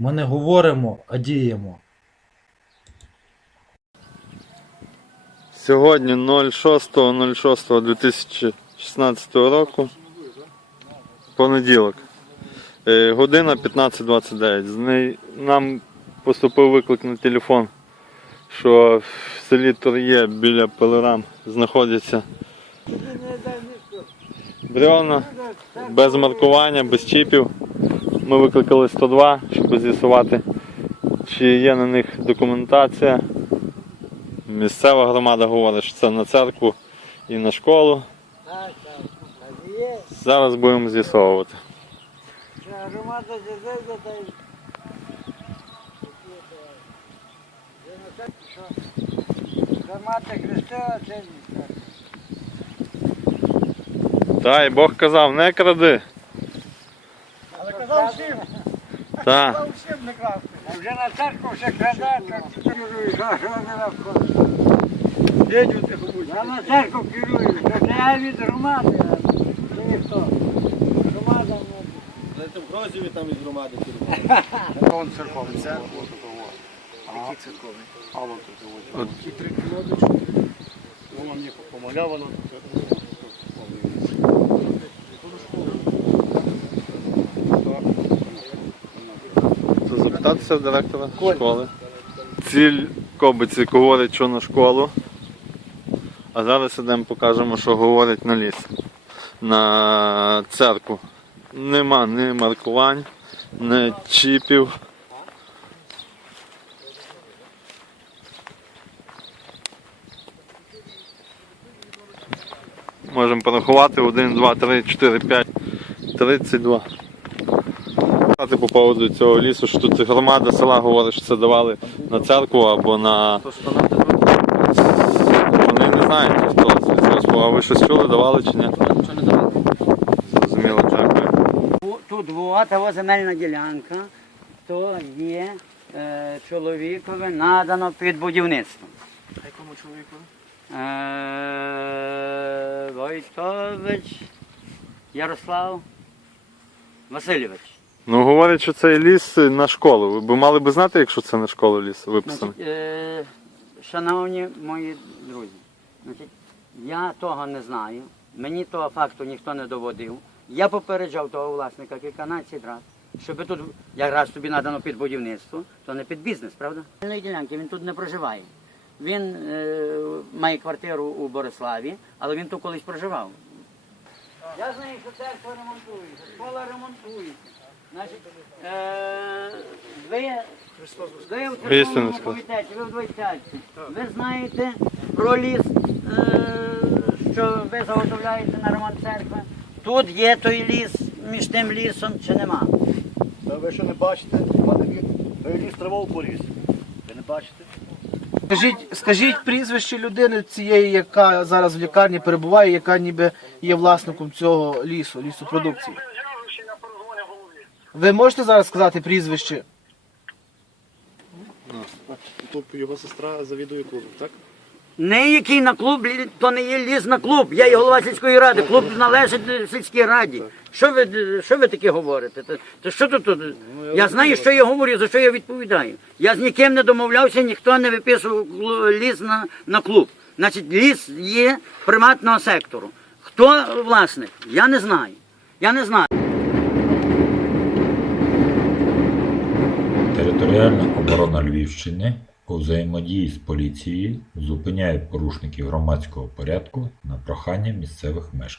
Ми не говоримо, а діємо. Сьогодні 06.06.2016 року. Понеділок. Е, Година 15.29. Нам поступив виклик на телефон, що в селі Тур'є біля Пелорам знаходяться бревна без маркування, без чіпів. Ми викликали 102, щоб з'ясувати, чи є на них документація. Місцева громада говорить, що це на церкву і на школу. Зараз будемо з'ясовувати. Громада. Громада Христа, це ні. Та Бог казав, не кради. Та. всім не красти. А вже на церкву все краде, то ти керуєш, а що не навколо. Дідю ти хомусь. Я на церкву керую, то це я від громади, а ти ніхто. Громада не... Це в Грозіві там із громади керували. Он церковний, це от того. Який церковний? А от того. От. Три кілометри, воно мені помальовано. Запитатися директора школи. Ціль кобиці говорить, що на школу. А зараз ідемо покажемо, що говорить на ліс. На церкву. Нема ні маркувань, ні чіпів. Можемо порахувати 1, 2, 3, 4, 5, 32. Сказати по поводу цього лісу, що тут громада села говорить, що це давали на церкву або на. Вони не знають, хто з лісгоспу. А ви щось чули, давали чи ні? Зрозуміло, дякую. Тут вот його земельна ділянка, то є е, чоловікові надано під будівництво. А якому чоловіку? Е, Войтович Ярослав Васильович. Ну говорять, що цей ліс на школу. Ви б мали би знати, якщо це на школу ліс виписаний. Значить, е, шановні мої друзі, значить, я того не знаю, мені того факту ніхто не доводив. Я попереджав того власника кільканадцять разів, щоб тут, якраз тобі надано під будівництво, то не під бізнес, правда? Вільної ділянки він тут не проживає. Він е, має квартиру у Бориславі, але він тут колись проживав. Я знаю, що церква ремонтується, школа ремонтується. Значить, е, ви, ви в церковному комітеті, ви в 20 ви знаєте про ліс, е, що ви заготовляєте на ремонт церкви. Тут є той ліс між тим лісом чи нема? Та ви що не бачите? Той ліс травов поріс. Ви не бачите? Скажіть, скажіть прізвище людини цієї, яка зараз в лікарні перебуває, яка ніби є власником цього лісу, лісопродукції. Ви можете зараз сказати прізвище? Тобто його сестра завідує клубом, так? Не який на клуб, лі- то не є ліс на клуб. Я є голова сільської ради. Клуб належить сільській раді. Що ви, що ви таке говорите? То, то що тут? тут? Я знаю, що я говорю, за що я відповідаю. Я з ніким не домовлявся, ніхто не виписував клу- ліс на, на клуб. Значить, ліс є приватного сектору. Хто власник? Я не знаю. Я не знаю. Територіальна оборона Львівщини у взаємодії з поліцією зупиняє порушників громадського порядку на прохання місцевих мешканців.